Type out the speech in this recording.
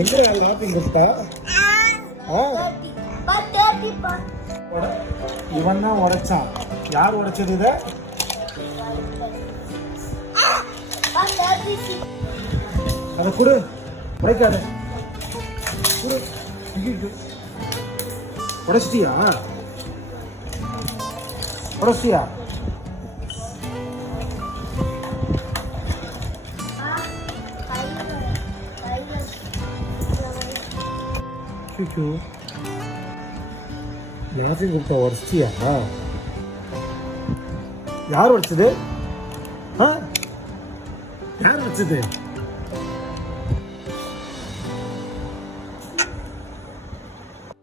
எங்க லாபிங் குப்பா? இவன் தான் உடைச்சான். யார் உடைச்சது இத? அதை கொடு, உடைக்காத. உடைச்சிட்டியா? உடைச்சிட்டியா? யாரையும் கூப்பிட்டா உடச்சிட்டியா? யார் உடைச்சது? யார் உடைச்சது?